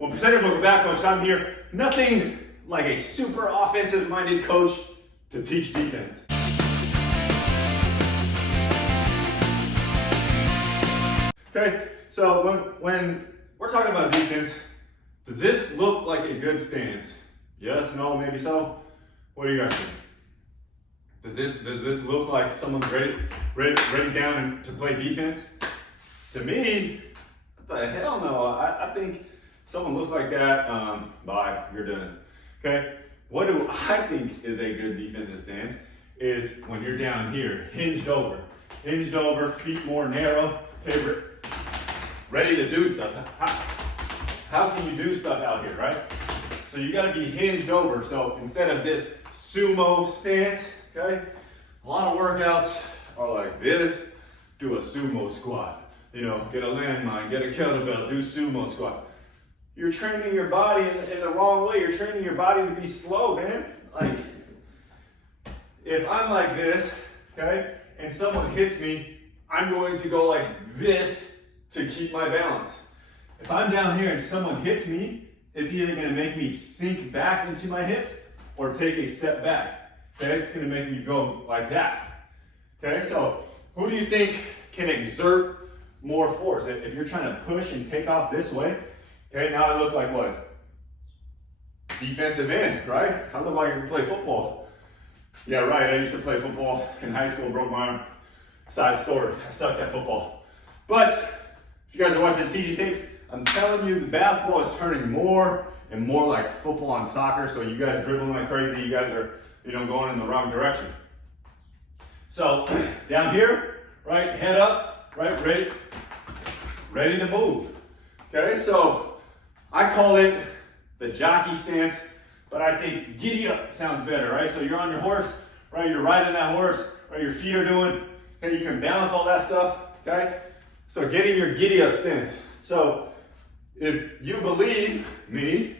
Well, presenters, welcome back, Coach Tom here. Nothing like a super offensive-minded coach to teach defense. Okay, so when we're talking about defense, does this look like a good stance? Yes, no, maybe so. What do you guys think? Does this look like someone's ready down to play defense? To me, what the hell no. I think someone looks like that, bye, you're done. Okay? What do I think is a good defensive stance is when you're down here, hinged over, feet more narrow, favorite, ready to do stuff. How can you do stuff out here, right? So you gotta be hinged over. So instead of this sumo stance, okay? A lot of workouts are like this, do a sumo squat. You know, get a landmine, get a kettlebell, do sumo squat. You're training your body in the wrong way. You're training your body to be slow, man. Like, if I'm like this, okay, and someone hits me, I'm going to go like this to keep my balance. If I'm down here and someone hits me, it's either gonna make me sink back into my hips or take a step back, okay? It's gonna make me go like that, okay? So who do you think can exert more force? If you're trying to push and take off this way, okay, now I look like what? Defensive end, right? I look like I can play football. Yeah, right, I used to play football in high school, broke my arm. Side story, I sucked at football. But if you guys are watching the teaching tape, I'm telling you, the basketball is turning more and more like football and soccer, so you guys dribbling like crazy, you guys are, going in the wrong direction. So, down here, right, head up, right, ready to move. Okay, so I call it the jockey stance, but I think giddy up sounds better, right? So you're on your horse, right, you're riding that horse, right, your feet are doing, and you can balance all that stuff, okay? So getting your giddy up stance. So if you believe me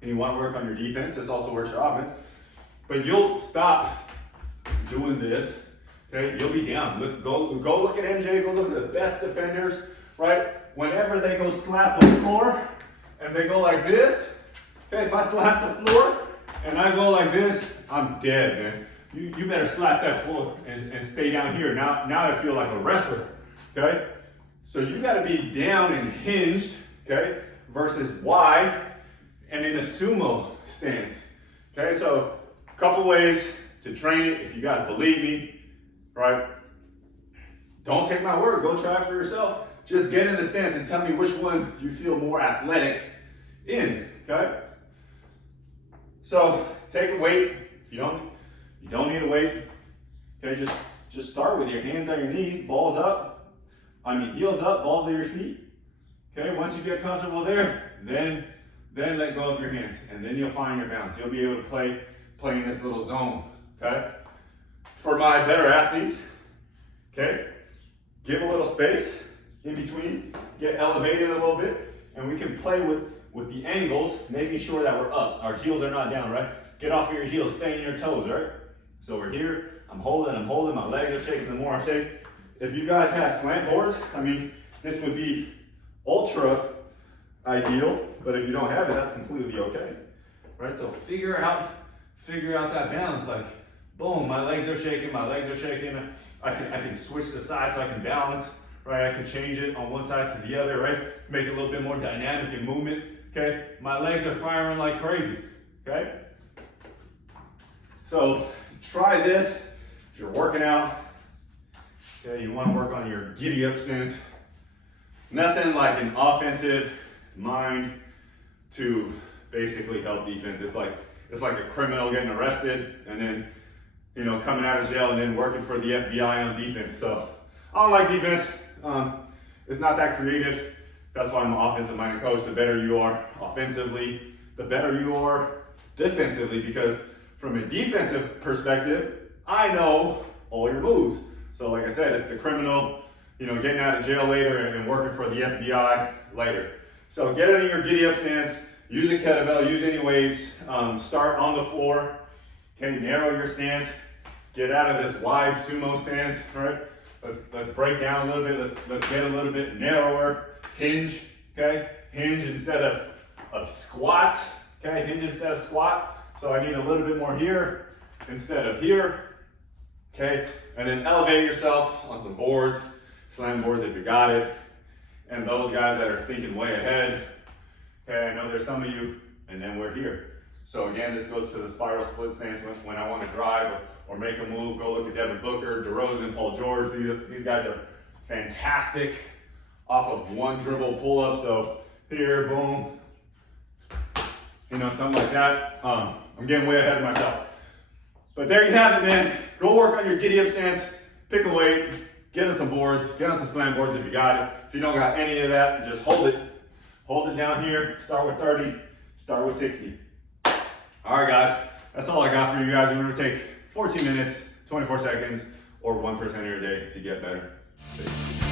and you want to work on your defense, this also works your offense, but you'll stop doing this, okay? You'll be down. Go look at MJ, go look at the best defenders, right? Whenever they go slap the floor and they go like this, okay, if I slap the floor and I go like this, I'm dead, man. You better slap that floor and stay down here. Now I feel like a wrestler, okay? So you gotta be down and hinged, okay, versus wide and in a sumo stance, okay? So a couple ways to train it if you guys believe me, right? Don't take my word, go try it for yourself. Just get in the stance and tell me which one you feel more athletic in, okay? So take a weight. If you don't need a weight, okay, just start with your hands on your knees, heels up, balls at your feet. Okay, once you get comfortable there, then let go of your hands, and then you'll find your balance. You'll be able to play in this little zone, okay? For my better athletes, okay, give a little space in between, get elevated a little bit, and we can play with the angles, making sure that we're up. Our heels are not down, right? Get off of your heels, stay in your toes, right? So we're here, I'm holding, my legs are shaking, the more I shake. If you guys have slant boards, this would be ultra ideal, but if you don't have it, that's completely okay, right? So figure out that balance, like, boom, my legs are shaking, I can switch the sides so I can balance, right? I can change it on one side to the other, right? Make it a little bit more dynamic in movement, okay? My legs are firing like crazy, okay? So try this if you're working out. Okay, you want to work on your giddy up stance. Nothing like an offensive mind to basically help defense. It's like a criminal getting arrested and then coming out of jail and then working for the FBI on defense. So I don't like defense. It's not that creative. That's why I'm an offensive minded coach. The better you are offensively, the better you are defensively, because from a defensive perspective, I know all your moves. So like I said, it's the criminal, getting out of jail later and working for the FBI later. So get into your giddy up stance, use a kettlebell, use any weights, start on the floor, okay, narrow your stance, get out of this wide sumo stance, right? Let's break down a little bit, let's get a little bit narrower, hinge, okay? Hinge instead of of squat, okay, hinge instead of squat. So I need a little bit more here instead of here, okay? And then elevate yourself on some boards, slam boards if you got it. And those guys that are thinking way ahead, okay, I know there's some of you, and then we're here. So again, this goes to the spiral split stance when I want to drive or make a move. Go look at Devin Booker, DeRozan, Paul George. These guys are fantastic off of one dribble pull-up. So here, boom, you know, something like that. I'm getting way ahead of myself. But there you have it, man. Go work on your giddy up stance, pick a weight, get on some boards, get on some slam boards if you got it. If you don't got any of that, just hold it. Hold it down here, start with 30, start with 60. All right, guys, that's all I got for you guys. Remember to take 14 minutes, 24 seconds, or 1% of your day to get better. Peace.